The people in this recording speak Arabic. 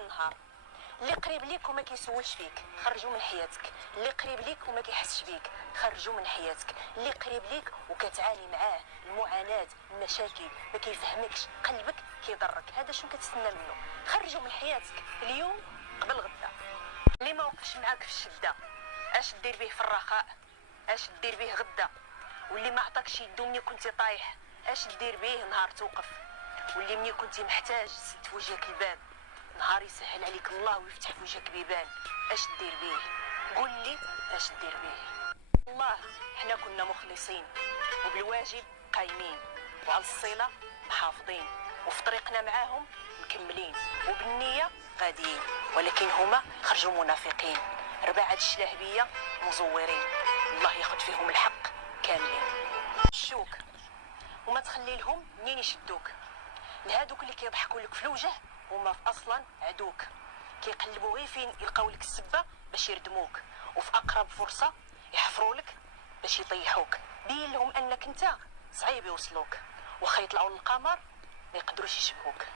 النهار. اللي قريب ليك وما كيسولش فيك خرجوا من حياتك، اللي قريب ليك وما كيحسش بيك خرجوا من حياتك، اللي قريب ليك وكتعاني معاه المعاناه المشاكل ما كيفهمكش قلبك كيضرك، هذا شنو كتستنى منه؟ خرجوا من حياتك اليوم قبل غدا. اللي ما وقفش معاك في الشده اش دير به في الرخاء؟ اش دير به غدا؟ واللي ما عطاكش يدو ملي كنتي طايح اش دير به نهار توقف؟ واللي ملي كنتي محتاج سد في وجهك الباب نهار يسهل عليك الله ويفتح في وجهك بيبان اش دير به؟ قول لي اش دير به؟ الله حنا كنا مخلصين وبالواجب قايمين وعلى الصله محافظين وفي طريقنا معاهم مكملين وبالنيه غاديين، ولكن هما خرجوا منافقين رباعة الشلاهبيه مزورين، الله ياخذ فيهم الحق كاملين. شوك وما تخلي لهم منين يشدوك، لهادوك اللي كيضحكوا لك في الوجه هما اصلا عدوك، كيقلبوا غير فين يلقاو لك السبه باش يردموك، وفي اقرب فرصه يحفروا لك باش يطيحوك. بين لهم انك انت صعيب يوصلوك، واخا يطلعوا للقمر ما يقدروش يشبهوك.